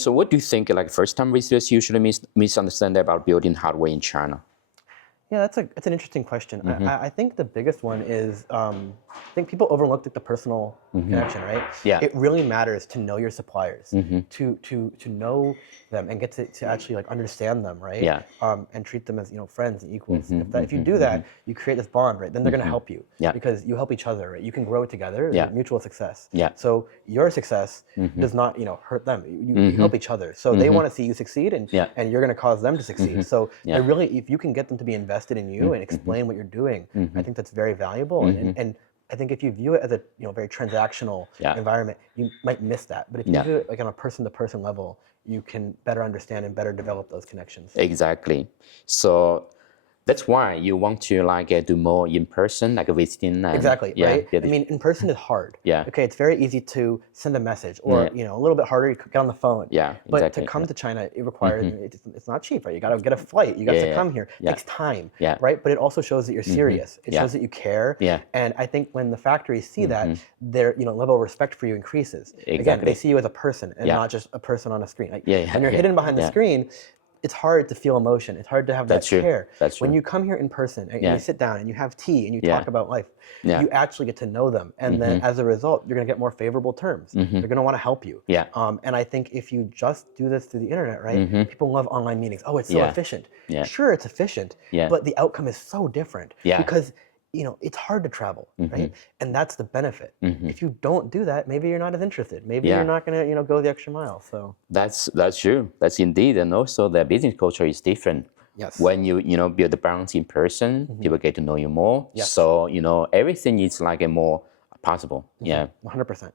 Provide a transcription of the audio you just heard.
So what do you think like first-time visitors usually misunderstand about building hardware in China? Yeah, that's an interesting question. I think the biggest one is I think people overlook the personal connection, right? Yeah. It really matters to know your suppliers, to know them and get to actually like understand them, right? Yeah. And treat them as friends and equals. If you do that, you create this bond, right? Then they're going to help you Yeah. because you help each other, right? You can grow together, Yeah. mutual success. Yeah. So your success does not hurt them. You help each other. So they want to see you succeed, and you're going to cause them to succeed. So I really, if you can get them to be invested in you and explain what you're doing, I think that's very valuable. And I think if you view it as a very transactional environment, you might miss that. But if you view it like on a person-to-person level, you can better understand and better develop those connections. Exactly. So that's why you want to do more in person, like visiting. And, Exactly, right? I mean, in person is hard. Yeah. Okay, it's very easy to send a message, or a little bit harder, you could get on the phone. Yeah, But exactly. to come to China, it requires it's not cheap, right? You got to get a flight. You got to come here. It takes time, right? But it also shows that you're serious. It shows that you care. Yeah. And I think when the factories see that, their level of respect for you increases. Again, Exactly. they see you as a person and not just a person on a screen. Like, when you're hidden behind the Yeah. screen, it's hard to feel emotion. It's hard to have that care. That's true. When you come here in person and you sit down and you have tea and you talk about life, you actually get to know them. And then as a result, you're going to get more favorable terms. They're going to want to help you. Yeah. And I think if you just do this through the internet, right, people love online meetings. Oh, it's so efficient. Yeah. Sure, it's efficient, but the outcome is so different. Yeah. Because it's hard to travel, right? And that's the benefit. If you don't do that, maybe you're not as interested. Maybe you're not going to, go the extra mile. So that's true. That's indeed, and also the business culture is different. Yes. When you build the bonds in person, people get to know you more. Yes. So everything is like a more possible. Yeah. 100%.